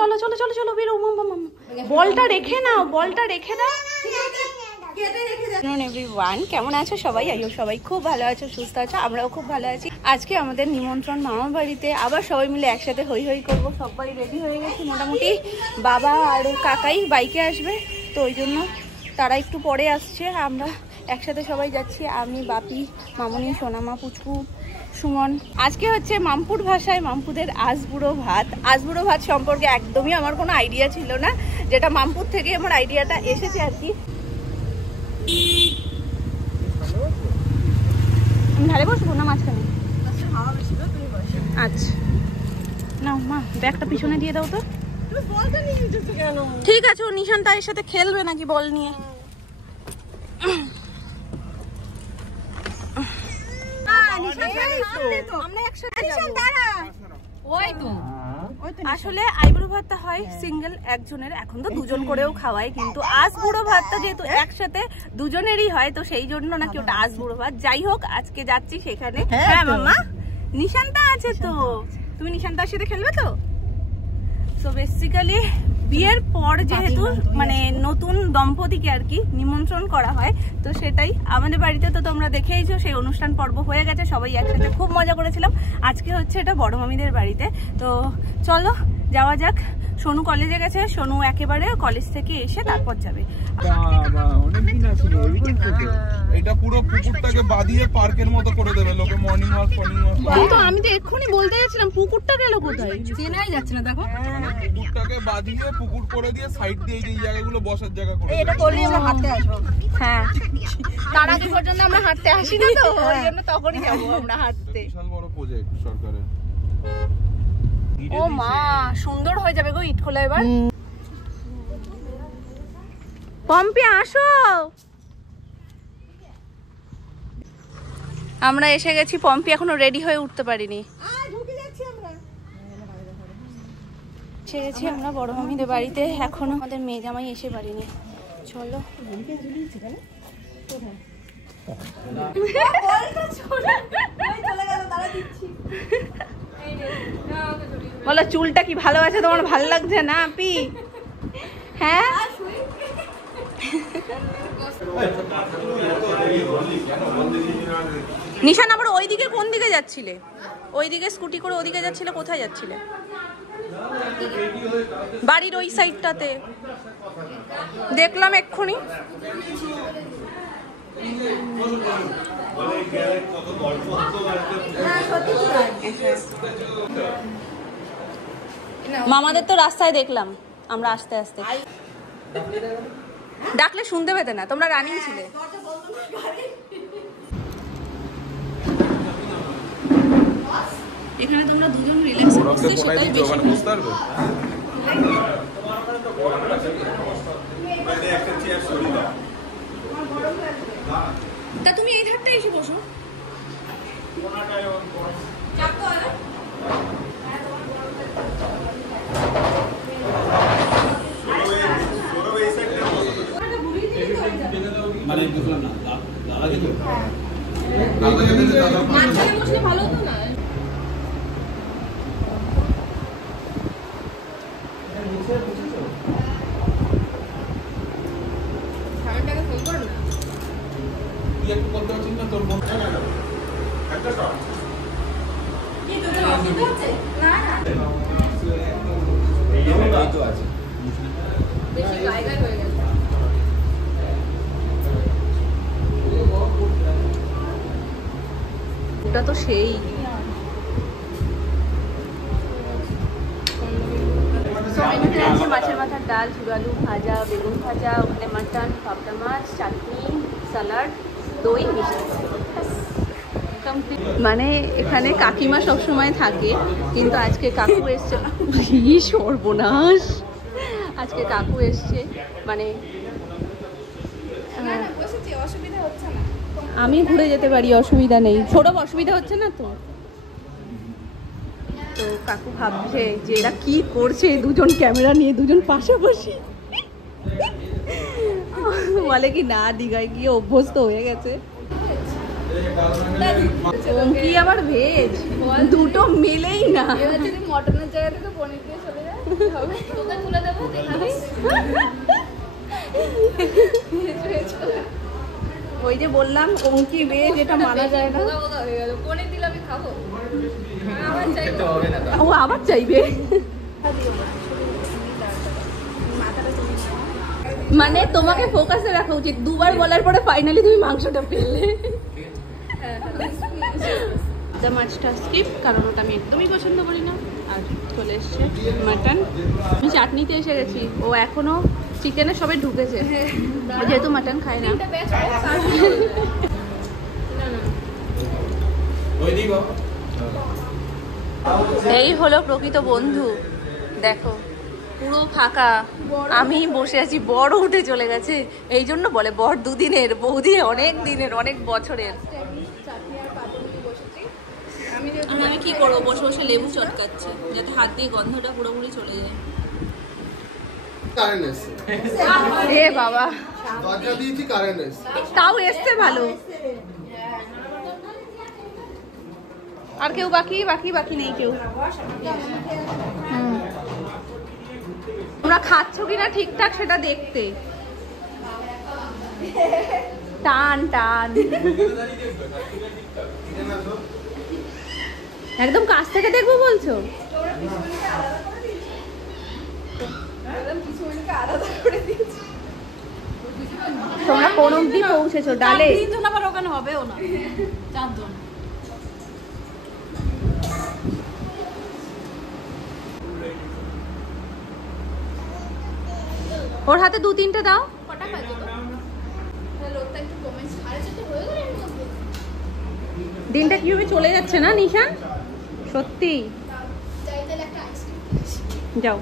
চলো চলো চলো চলো বেরো। বলটা রেখে নাও, বলটা রেখে দাও। এভরিওয়ান, কেমন আছো সবাই? সবাই খুব ভালো আছো, সুস্থ আছো, আমরাও খুব ভালো আছি। আজকে আমাদের নিমন্ত্রণ মামার বাড়িতে, আবার সবাই মিলে একসাথে হই হই করবো। সবাই রেডি হয়ে গেছি মোটামুটি। বাবা আর কাকাই বাইকে আসবে, তো ওই জন্য তারা একটু পরে আসছে। আমরা একসাথে সবাই যাচ্ছি, আমি, বাপি, মামনি, সোনামা, পুচকু, সুমন। আজকে হচ্ছে মামপুর ভাষায় মামপুদের আজবুড়ো ভাত। আজবুড়ো ভাত সম্পর্কে একদমই আমার কোনো আইডিয়া ছিল না, যেটা মামপুর থেকে আমার আইডিয়াটা এসেছে আর কি। আমি ধারে বসবো না মাঝখানে? আচ্ছা নাও মা, ব্যাগটা পিছনে দিয়ে দাও তো। ঠিক আছে, ও নিশান তার সাথে খেলবে নাকি বল নিয়ে? আসলে আইবুড়ো ভাতটা হয় সিঙ্গেল একজনের, এখন তো দুজন করেও খাওয়ায়, কিন্তু আজ বুড়ো ভাতটা যেহেতু একসাথে দুজনেরই হয়, তো সেই জন্য নাকি ওটা আজ বুড়ো ভাত। যাই হোক, আজকে যাচ্ছি সেখানে। হ্যাঁ মামা, নিশান্তা আছে তো, তুমি নিশান্তার সাথে খেলবে তো। সো বেসিক্যালি বিয়ের পর যেহেতু মানে নতুন দম্পতিকে আর কি নিমন্ত্রণ করা হয়, তো সেটাই আমাদের বাড়িতে তো তোমরা দেখেইছো, সেই অনুষ্ঠান পর্ব হয়ে গেছে, সবাই একসাথে খুব মজা করেছিলাম। আজকে হচ্ছে এটা বড় মামিদের বাড়িতে, তো চলো যাওয়া যাক। সোনু কলেজে গেছে, সোনু একেবারে কলেজ থেকে এসে তারপর যাবে। এটা পুরো পুকুরটাকে বাঁধিয়ে পার্কের মতো করে দেবে লোকে, মর্নিং ওয়াক তো আমি তো এক্ষুনি বলতে যাচ্ছিলাম পুকুরটা গেল কোথায়, চেনাই যাচ্ছে না। দেখো পুকুরটাকে বাঁধিয়ে পুকুর করে দিয়ে সাইড দিয়ে এই জায়গাগুলো বসার জায়গা করে এটা করলে আমরা হাঁটতে আসবো। হ্যাঁ, তার আগে পর্যন্ত আমরা হাঁটতে আসি না, তো ওই জন্য তখনই যাবো আমরা হাঁটতে। বিশাল বড় প্রজেক্ট সরকারের। ও মা, সুন্দর হয়ে যাবে গো ইটখোলা এবার। পম্পি আসো, আমরা এসে গেছি। পম্পি এখনো রেডি হয়ে উঠতে পারিনি। এসে গেছি আমরা বড় মামিদের বাড়িতে, এখনো আমাদের মেয়ে জামাই এসে পারিনি। চলো বলো, চুলটা কি ভালো আছে তোমার? ভালো লাগছে না আপি? হ্যাঁ, নিশান আবার ওইদিকে কোন দিকে যাচ্ছিলে? ওইদিকে স্কুটি করে ওদিকে যাচ্ছিলে, কোথায় যাচ্ছিলে? বাড়ির ওই সাইডটাতে দেখলাম এক্ষুনি। মামাদের তো রাস্তায় দেখলাম আমরা আস্তে আস্তে। ডাকলে শুনতে পেতে না, তোমরা রানিং ছিলে। এখানে তোমরা দুজন রিল্যাক্স করতে, সেটাই বেশি। তা তুমি এই ধারটা এসে বসো। ভালো তো না, ওটা তো সেই মাছের মাথার ডাল, ঝুড়ো আলু ভাজা, বেগুন ভাজা, ওখানে মাটন, পাবদা মাছ, চাটনি, স্যালাড, দই, মিষ্টি। মানে এখানে কাকিমা সবসময় থাকে, কিন্তু আজকে কাকু এসছে। সর্বনাশ, আজকে কাকু এসছে, মানে আমি ঘুরে যেতে পারি, অসুবিধা নেই। সৌরভ অসুবিধা হচ্ছে না তো? তো কাকু ভাবছে যে এরা কি করছে, দুজন ক্যামেরা নিয়ে দুজন পাশাপাশি। বলে কি না, দীঘায় গিয়ে অভ্যস্ত হয়ে গেছে। কি আবার ভেজ, দুটো মিলেই না। মটনের জায়গা থেকে পনির দিয়ে চলে যায়। তোকে তুলে দেবো, দেখাবি? ওই যে বললাম অঙ্কি বে, যেটা মানা যায় না। কোনে দিলে আমি খাবো, ও আবার চাইবে। মানে তোমাকে ফোকাসে রাখা উচিত, দুবার বলার পরে ফাইনালি তুমি মাংসটা পেলে। মাছটা স্কিপ, কারণ ওটা আমি একদমই পছন্দ করি না। আর চলে এসছে মাটন, আমি চাটনিতে এসে গেছি, ও এখনো চিকেনে সবে ঢুকেছে, যেহেতু মাটন খায় না। এই হলো প্রকৃত বন্ধু, দেখো পুরো ফাঁকা, আমি বসে আছি, বড় উঠে চলে গেছে। এই জন্য বলে বর দুদিনের, বৌদি অনেক দিনের, অনেক বছরের। আমি কি করবো, বসে বসে লেবু চটকাচ্ছে যাতে হাত দিয়ে গন্ধটা পুরোপুরি চলে যায়। এ বাবা, তাও এসছে ভালো। আর কেউ বাকি বাকি বাকি নেই কেউ। তোমরা খাচ্ছ কিনা ঠিকঠাক সেটা দেখতে। টান টান একদম কাছ থেকে দেখবো বলছো? তোমরা কোন অবধি পৌঁছেছো? ডালে আবার ওখানে হবেও না, চারজন। ওর হাতে 2-3টে দাও। দিনটা কিভাবে চলে যাচ্ছে না নিশান, সত্যি। যাও।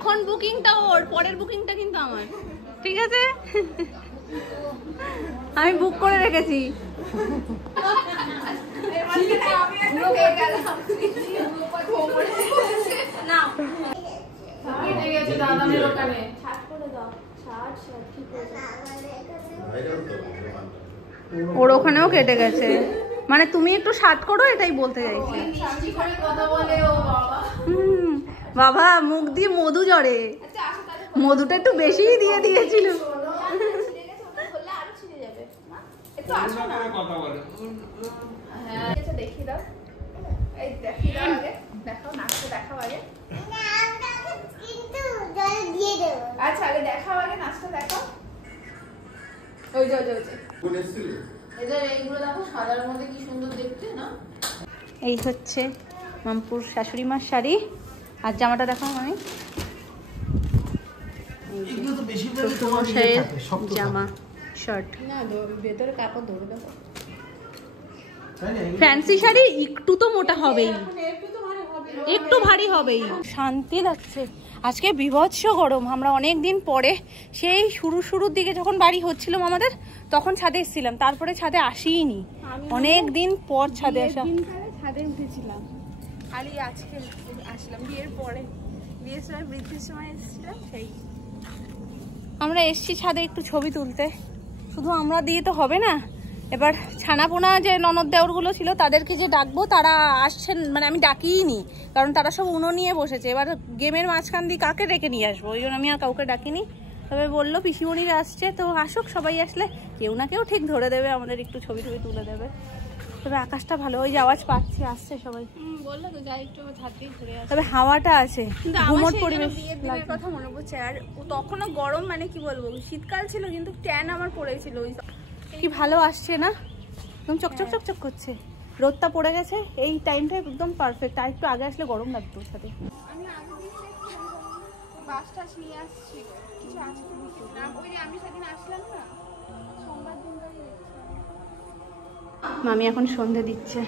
এখন বুকিংটা ওর, পরের বুকিংটা কিন্তু আমার, ঠিক আছে? আমি বুক করে রেখেছি। ওর ওখানেও কেটে গেছে, মানে তুমি একটু শার্ট করো, এটাই বলতে চাইছি। বাবা মুখ দিয়ে মধু জড়ে, মধুটা একটু বেশিই দিয়ে দিয়েছিল। আচ্ছা আগে দেখাও, আগে নাচটা দেখাও। ওই যে এইগুলো দেখো, সাদার মধ্যে কি সুন্দর দেখতে না। এই হচ্ছে মামপুর শাশুড়ি মার শাড়ি, আর জামাটা দেখো আমি, জামা শার্ট, ভেতরে কাপড় ধরে দেবো। ফ্যান্সি শাড়ি একটু তো মোটা হবেই, একটু ভারী হবেই। শান্তি লাগছে, আজকে বিভৎস গরম। আমরা অনেক দিন পরে, সেই শুরুর দিকে যখন বাড়ি হচ্ছিল আমাদের, তখন ছাদে এসেছিলাম, তারপরে ছাদে আসিনি, অনেক দিন পর ছাদে আসা। ছাদে উঠেছিলাম খালি, আজকে আসলাম বিয়ের পরে, বিয়ের সময় বৃদ্ধির সময় এসেছিলাম। সেই আমরা এসছি ছাদে একটু ছবি তুলতে, শুধু আমরা দিয়ে তো হবে না, এবার ছানাপোনা যে ননদ দেওরগুলো ছিল তাদেরকে যে ডাকবো, তারা আসছেন, মানে আমি ডাকিনি, কারণ তারা সব উনো নিয়ে বসেছে। এবার গেমের মাঝখান দিয়ে কাকে ডেকে নিয়ে আসবো, ওই জন্য আমি আর কাউকে ডাকিনি। তবে বললো পিসিমণিরা আসছে, তো আসুক, সবাই আসলে কেউ না কেউ ঠিক ধরে দেবে, আমাদের একটু ছবি তুলে দেবে। তবে আকাশটা ভালো, ওই যে আওয়াজ পাচ্ছি, আসছে সবাই, বললো তো যাই একটু ছাদে ঘুরে আসি। তবে হাওয়াটা আছে, ঘুমট পরিবেশ। বিয়ের দিনের কথা মনে পড়ছে, আর তখনও গরম, মানে কি বলবো, শীতকাল ছিল কিন্তু ট্যান আমার পড়েছিল। কি ভালো আসছে না, একদম চকচক চকচক করছে, রোদটা পড়ে গেছে, এই টাইমটা একদম পারফেক্ট। আর একটু আগে আসলে গরম লাগতো সাথে। আমি আগে বাসটা নিয়ে আসছি, কিছু আছে না, ওই যে আমি সেদিন আসলাম না, সোমবার দিন। মামি এখন সন্ধে দিচ্ছে।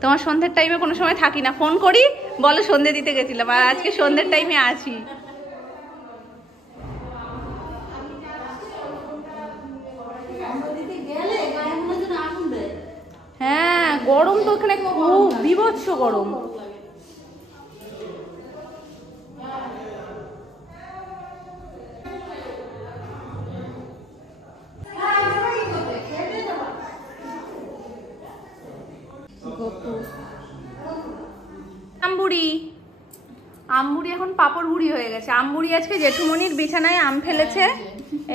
তোমার সন্ধ্যের টাইমে কোনো সময় থাকি না, ফোন করি বলো সন্ধে দিতে গেছিলাম, আর আজকে সন্ধ্যের টাইমে আছি। হ্যাঁ গরম তো ওখানে খুব বিভৎস গরম। আমবুড়ি আমবুড়ি এখন পাপড় বুড়ি হয়ে গেছে। আমবুড়ি আজকে জেঠুমনির বিছানায় আম ফেলেছে,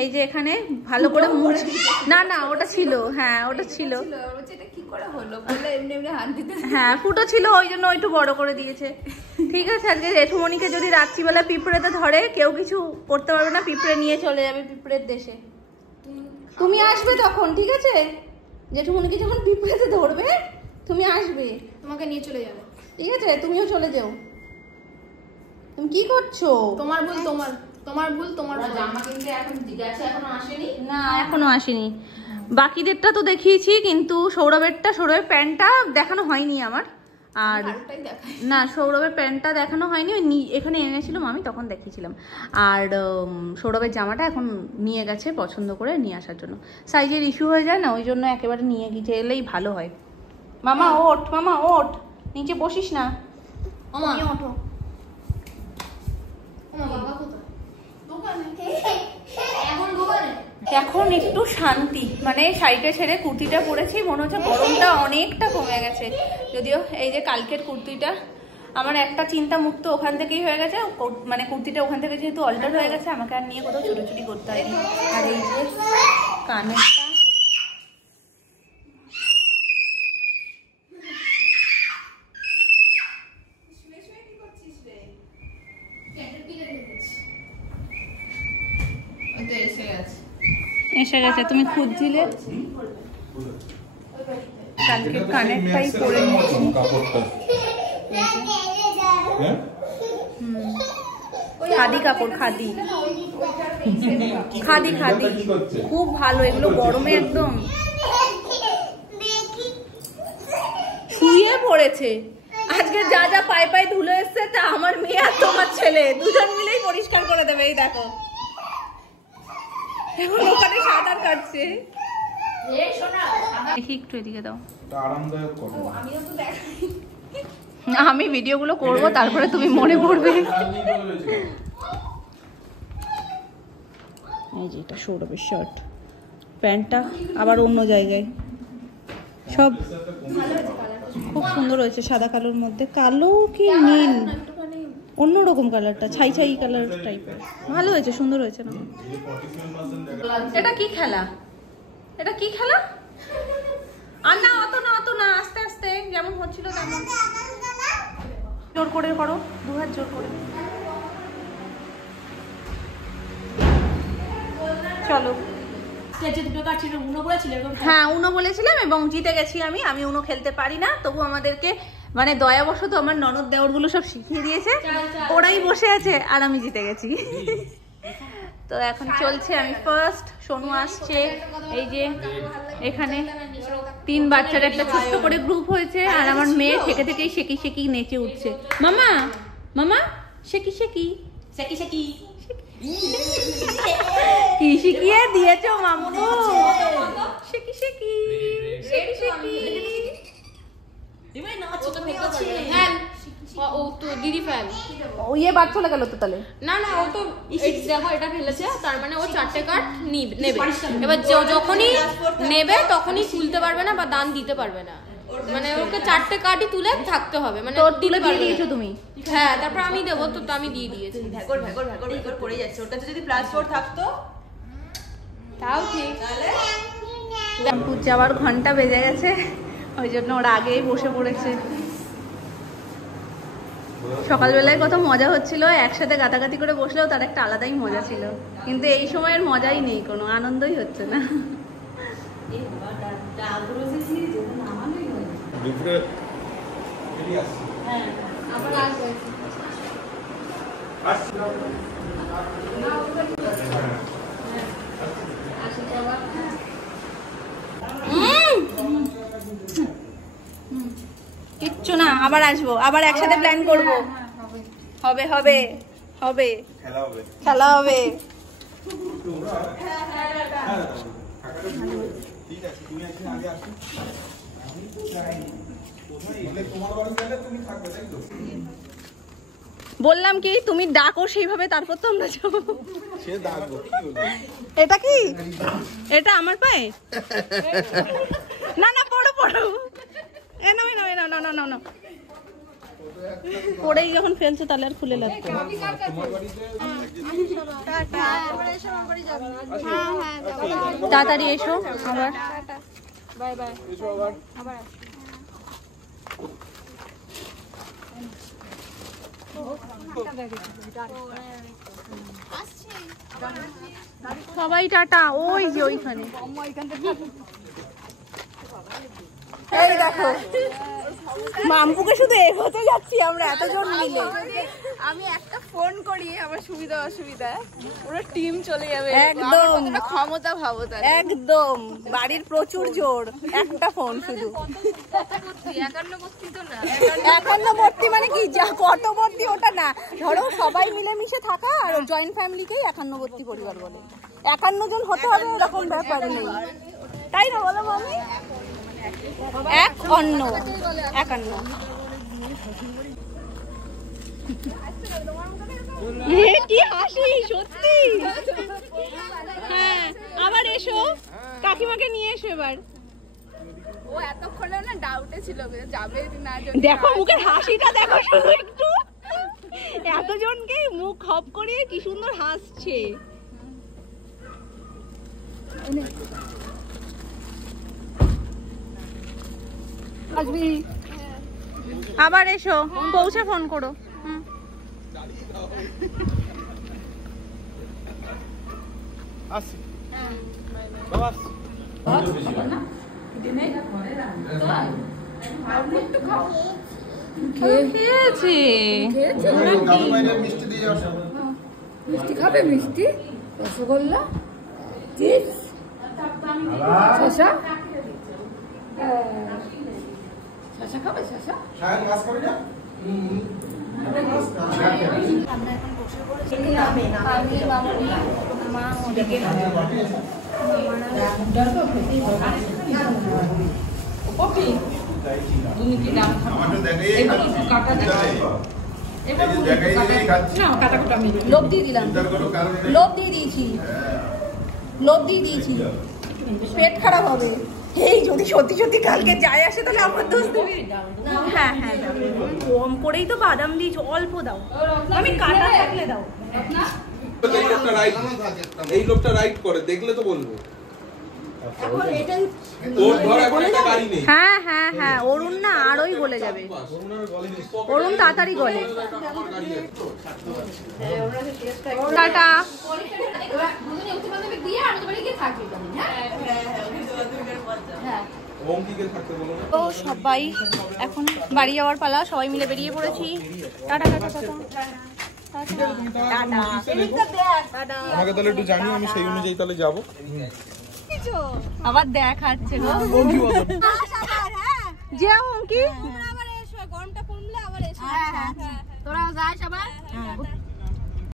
এই যে এখানে ভালো করে মুছে। না না ওটা ছিল, হ্যাঁ ওটা ছিল, হ্যাঁ ফুটো ছিল ওই জন্য একটু বড় করে দিয়েছে। ঠিক আছে, আজকে জেঠুমনিকে যদি রাত্রিবেলা পিঁপড়েতে ধরে কেউ কিছু করতে পারবে না, পিঁপড়ে নিয়ে চলে যাবে পিঁপড়ের দেশে। তুমি আসবে তখন, ঠিক আছে? জেঠুমনিকে যখন পিঁপড়েতে ধরবে তুমি আসবে, তোমাকে নিয়ে চলে যাবে, ঠিক আছে? তুমিও চলে যাও। তুমি কি করছো? তোমার ভুল, তোমার ভুল। জামা কিনতে এখন গেছে, এখনো আসেনি? না এখনো আসেনি। বাকিদেরটা তো দেখিয়েছি, কিন্তু সৌরভের প্যান্টটা দেখানো হয়নি আমার। আর না সৌরভের প্যান্টটা দেখানো হয়নি, এখানে এনেছিলাম আমি তখন দেখিয়েছিলাম। আর সৌরভের জামাটা এখন নিয়ে গেছে পছন্দ করে নিয়ে আসার জন্য। সাইজের ইস্যু হয়ে যায় না, ওই জন্য একেবারে নিয়ে গিয়ে এলেই ভালো হয়। মামা ওঠ, মামা ওঠ, নিচে বসিস না, ওঠো। এখন একটু শান্তি, মানে শাড়িটা ছেড়ে কুর্তিটা পরেছি, মনে হচ্ছে গরমটা অনেকটা কমে গেছে। যদিও এই যে কালকের কুর্তিটা আমার একটা চিন্তা মুক্ত ওখান থেকেই হয়ে গেছে, মানে কুর্তিটা ওখান থেকে যেহেতু অল্টার হয়ে গেছে, আমাকে আর নিয়ে কোথাও ছুটোছুটি করতে হয়নি। আর এই যে কানেরটা এসে গেছে, তুমি খুঁজছিলে কালকে কানেরটাই পরে নিয়েছি। খাদি কাপড়, খাদি খাদি খাদি খুব ভালো, এগুলো গরমে একদম শুয়ে পড়েছে। আজকে যা যা পায়ে পায়ে ধুলো এসছে তা আমার মেয়ে আর তোমার ছেলে দুজন মিলেই পরিষ্কার করে দেবে। এই দেখো এখন ওখানে সাঁতার কাটছে। দেখি একটু এদিকে দাও, আমি ভিডিওগুলো করব তারপরে তুমি মনে পড়বে। এই যে এটা সৌরভের শার্ট, প্যান্টটা আবার অন্য জায়গায়, সব খুব সুন্দর হয়েছে, সাদা কালোর মধ্যে কালো কি নীল অন্যরকম কালারটা, ছাই ছাই কালার টাইপের, ভালো হয়েছে, সুন্দর হয়েছে না? এটা কি খেলা, এটা কি খেলা? আর না অত না অত না, আস্তে আস্তে যেমন হচ্ছিল তেমন, জোর করে করো, দু হাত জোর করে। চলো, হ্যাঁ উনো বলেছিলাম এবং জিতে গেছি আমি। আমি উনো খেলতে পারি না, তবু আমাদেরকে মানে দয়াবশত আমার ননদ দেওরগুলো সব শিখিয়ে দিয়েছে, ওরাই বসে আছে আর আমি জিতে গেছি। তো এখন চলছে, আমি ফার্স্ট, সোনু আসছে, এই যে এখানে 3 বাচ্চার একটা ছোট্ট করে গ্রুপ হয়েছে, আর আমার মেয়ে থেকে থেকেই শেকি শেকি নেচে উঠছে। মামা মামা শেকি শেকি শেকি শেকি কি শিখিয়ে দিয়েছো মামু? শেকি শেকি শেকি শেকি। ও তো দিদি ফ্যান, ও ইয়ে বাদ চলে গেল তো তাহলে। না না ও তো দেখো এটা ফেলেছে, তার মানে ও 4টে কার্ড নেবে। এবার যখনই নেবে তখনই তুলতে পারবে না বা দান দিতে পারবে না, মানে ওকে 4টে কার্ডই তুলে থাকতে হবে। মানে তোর তুলে দিয়ে দিয়েছো তুমি? হ্যাঁ, তারপর আমি দেবো, তো আমি দিয়ে দিয়েছি। ভ্যাগর ভ্যাগর ভ্যাগর ভ্যাগর করে যাচ্ছে, ওটাতে যদি +4 থাকতো তাও ঠিক। পুজ যাওয়ার ঘন্টা বেজে গেছে, ওই জন্য ওরা আগেই বসে পড়েছে। সকালবেলায় কত মজা হচ্ছিল, একসাথে গাতাগাতি করে বসলেও তার একটা আলাদাই মজা ছিল, কিন্তু এই সময়ের মজাই নেই, কোনো আনন্দই হচ্ছে না। কিচ্ছু না, আবার আসবো, আবার একসাথে প্ল্যান করবো। হবে হবে হবে, খেলা হবে। ঠিক আছে, তুমি আগে আসো। বললাম কি তুমি ডাকো সেইভাবে, তারপর তো আমরা যাবো। এটা কি? এটা আমার পায়ে? না না, পড়ো পড়ো। এ নাও নাও নাও নাও নাও নাও। পড়েই যখন ফেলছো তাহলে আর খুলে লাগবে। তাড়াতাড়ি এসো আবার। Bye bye. আবার সবাই টাটা। ওই যে ওইখানে এই দেখো মাম্পুকে শুধু এগোতে যাচ্ছি আমরা এতজন মিলে। আমি একটা ফোন করি, আমার সুবিধা অসুবিধা পুরো টিম চলে যাবে। একদম ক্ষমতা ভাবো তাহলে। একদম বাড়ির প্রচুর জোর, একটা ফোন শুধু। 51 তো না, 51 মানে কি যা কতবর্তী ওটা না, ধরো সবাই মিলেমিশে থাকা আর জয়েন্ট ফ্যামিলিকেই 51 পরিবার বলে। 51 জন হতে হবে এরকম ব্যাপার নেই, তাই না বলো মামি? 51 কি হাসি সত্যি। হ্যাঁ আবার এসো, কাকিমাকে নিয়ে এসো এবার। ও এতক্ষণে না ডাউটে ছিল যাবে না। দেখো মুখের হাসিটা দেখো শুধু একটু, এতজনকে মুখ খপ করে কি সুন্দর হাসছে। আসবি আবার এসো, পৌঁছে ফোন করো। মিষ্টি খাবে? মিষ্টি, রসগোল্লা, চিপস, শসা। শসা খাবে? শসা লোভ দিয়ে দিলাম, লোভ দিয়ে দিয়েছি, পেট খারাপ হবে। এই যদি সত্যি সত্যি কালকে যায় আসে তাহলে আমার দোষ দিবি। হ্যাঁ হ্যাঁ কম করেই তো বাদাম দিয়েছো, অল্প দাও, আমি কাটা থাকলে দাও। এই লোকটা রাইট করে, দেখলে তো বলবো। হ্যাঁ হ্যাঁ হ্যাঁ, অরুণ না আরোই বলে যাবে, অরুণ তাড়াতাড়ি গলে। টাটা। তো সবাই এখন বাড়ি যাওয়ার পালা, সবাই মিলে বেরিয়ে পড়েছি। Tata tata tata. আমাকে তাহলে একটু জানিও, আমি সেই অনুযায়ী তাহলে যাবো। আবার দেখাচ্ছে গো যে অঙ্কি, গরমটা কমলে আবার এসো। তোরা যাস আবার।